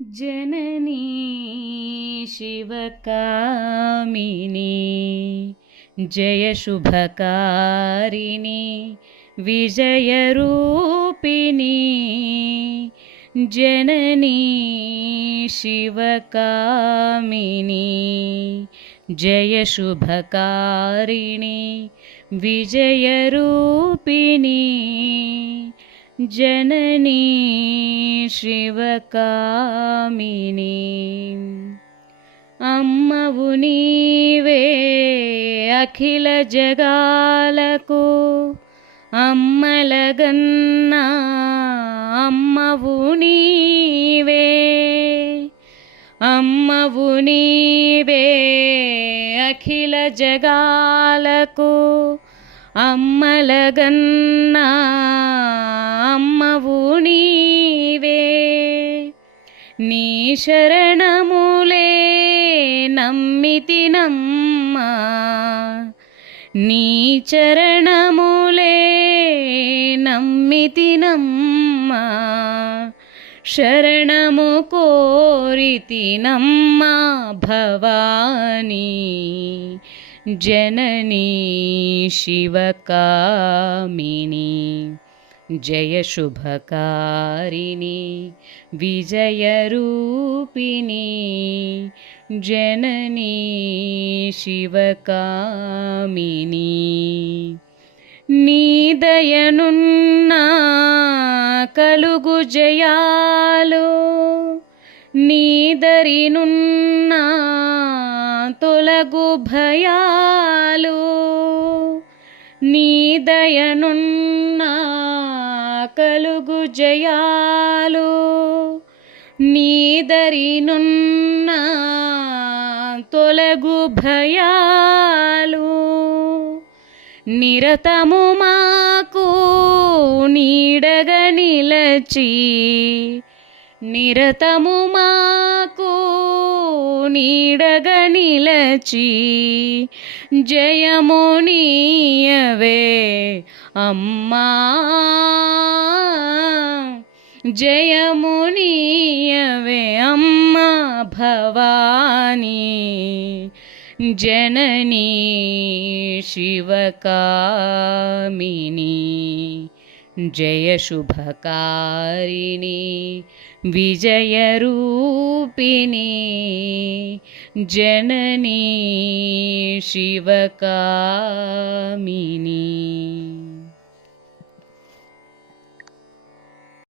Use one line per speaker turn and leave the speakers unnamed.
जननी शिवकामिनी जय शुभकारिणी विजयरूपिणी जननी शिवकामिनी जय शुभकारिणी विजयरूपिणी जननी శివకామిని అమ్మవు నీవే అఖిల జగాలకు అమ్మలగన్నా అమ్మవు నీవే అమ్మవు నీవే అఖిల జగాలకు అమ్మలగన్నా అమ్మవు నీవే. నీ శరణములే నమ్మితి నమ్మా. నీ చరణములే నమ్మితి నమ్మా. శరణము కోరితి నమ్మా భవానీ. జననీ శివకామిని. జయ శుభకారిణి విజయరూపిణి జనని శివకామిని. నీదయనున్నా కలుగు జయాలు నీదరినున్నా తొలగు భయాలు నీదయనున్నా కలుగు జయాలు నీదరినున్న తొలగు భయాలు. నిరతము మాకు నీడగ నిలచి నిరతము మాకు నీడగ నిలచి జయము నీయవే అమ్మా. జయము నీయవే అమ్మా భవానీ. జననీ శివకామిని. जयशुभकारिणी विजयरूपिणी जननी शिवका